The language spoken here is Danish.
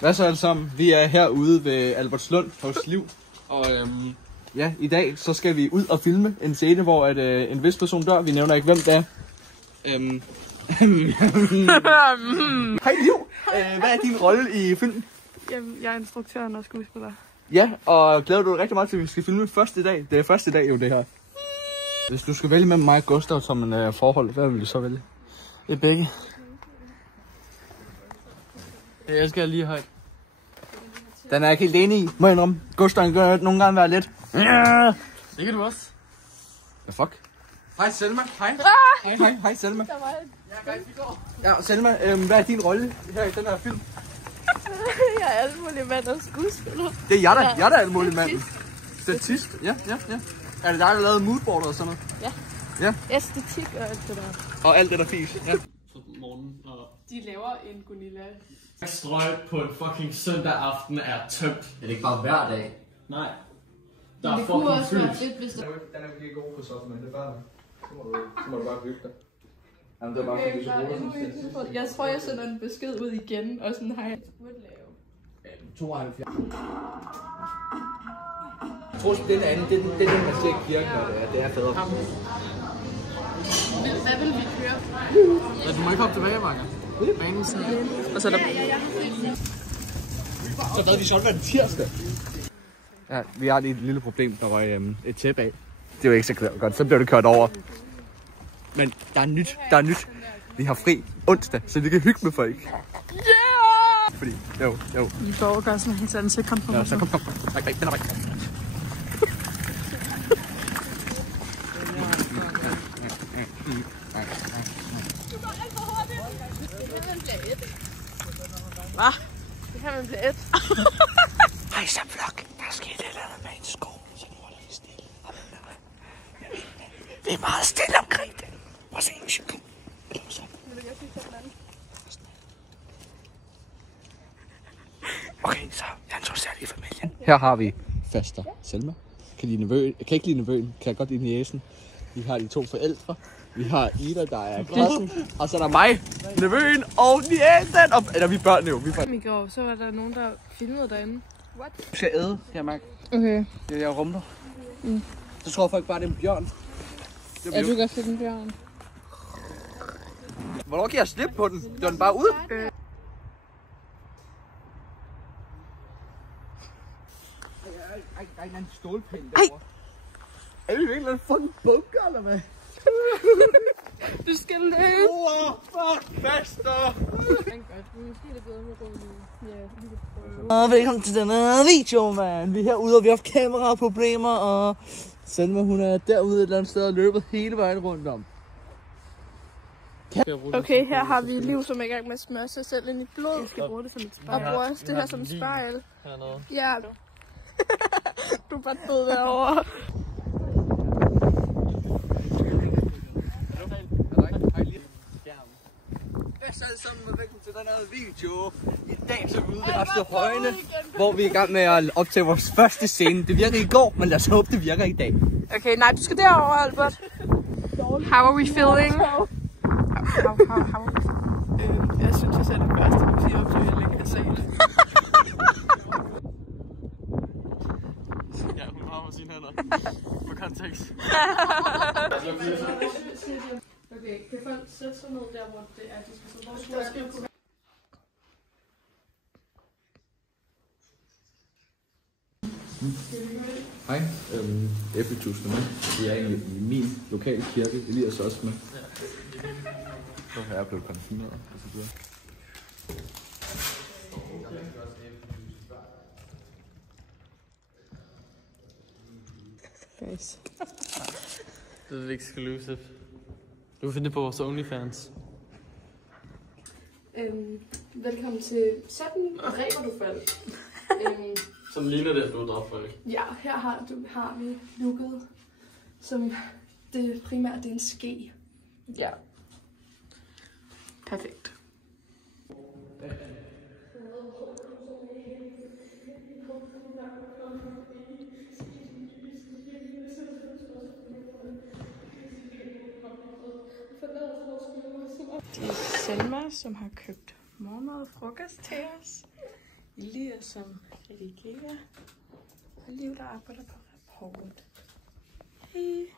Hvad så alle sammen? Vi er herude ved Albertslund hos Liv. Og ja, i dag så skal vi ud og filme en scene, hvor en vis person dør. Vi nævner ikke, hvem det er. Hej Liv! Hvad er din rolle i filmen? Jamen, jeg er instruktøren og skuespiller. Ja, og glæder du dig rigtig meget til, at vi skal filme første dag? Det er første dag jo, det her. Hvis du skal vælge mellem mig og Gustav som en forhold, hvad vil du så vælge? Det er begge. Jeg elsker lige højt. Den er jeg ikke helt enig i, må jeg indrømme. Gustav kan nogle gange være lidt. Det kan du også. Hvad fuck? Hej Selma, hej. Hej Selma. Ja, Selma, hvad er din rolle her i den her film? Jeg er alt mulig mand og skuespiller. Det er jeg der er alt muligt mand. Statist, ja. Er det dig, der lavede moodboardet og sådan noget? Ja. Æstetik og alt det der. Og alt det der fis, ja. Morgen og... De laver en Gunilla. Strøg på en fucking søndag aften er tømt. Er det ikke bare hver dag? Nej. Der er fucking fyldt. Den er virkelig god på soffen, men det er bare... Så må du bare bygge dig. Jamen, det er bare fordi, så Jeg tror, jeg sender en besked ud igen, og sådan har jeg burde lave. 72. Jeg tror, den anden, det er den, man ser i kirken, når det er fædre. Hvad vil vi køre? Ja, du må ikke hoppe tilbage, Marker. Banen sådan. Og så er der... Så hvad, vi solgte hver den tirsdag. Ja, vi har lige et lille problem, der røg et tæppe af. Det er jo ikke så godt, så bliver det kørt over. Men der er nyt. Vi har fri onsdag, så vi kan hygge med folk. Yeah! Fordi, jo. Vi får overgøre sådan helt andet, så kom på mig. Ja, så kom. Nej, den er væk. Hvad? Det her man bliver et. Hej så vlog. Der er sket et eller andet med en sko, så nu holder vi stille. Vi er meget stille omkring det. Prøv at se, kom. Okay, så jeg introducerer lige familien. Her har vi faster Selma. Kan ikke lide nevøen, kan godt lide niecen. Vi har de to forældre. Vi har Ida, der er klassen. Og så er der mig, nevøen og niecen. Eller vi børn jo. I går, så var der nogen, der filmede derinde. What? Du skal æde, her Mark. Okay. Jeg rumler. Så tror folk bare, det er en bjørn. Ja, du kan finde en bjørn. Hvornår kan jeg slippe på den? Det var den bare ud. Ej, en stålpind derovre. Er vi virkelig en fucking bunker, eller hvad? Du skal løbe. Fuck, faster! Ja, velkommen til denne video, man. Vi er herude, og vi har haft kameraproblemer, og Selma, hun er derude et eller andet sted og løbet hele vejen rundt om. okay, her har vi Liv, som er i gang med at smøre sig selv ind i blod. Jeg skal bruge det som et spejl. Og bruger også det her som et spejl. Ja. Du er bare død derovre. Så alle sammen, og velkommen til den her video. I dag så er vi ude ved Astrid Højne, hvor vi er i gang med at optage vores første scene. Det virker i går, men lad os håbe, det virker i dag. Okay, nej, du skal derover, Albert. How are we feeling? How jeg synes, jeg sagde det første, du siger op, så jeg lægger af salen. Ja, hun har med sine hænder. På kontekst. Okay, kan folk sætte sig ned der, hvor det er, de skal så vores Hej, F1000 med. Vi er egentlig i min lokale kirke, Elias også med. Så har jeg blevet konfirmeret og så videre. Guys. Det er exclusive. Du kan finde det på vores OnlyFans. Velkommen til sådan ræber du faldt. Sådan ligner det, at du er dræbt folk. Ja, her har vi lukket, som det primært det er en ske. Ja. Perfekt. Det er Selma, som har købt morgenmad og frokost til os. Elias, som redigerer. Og Liv, der arbejder på rapport. Hej.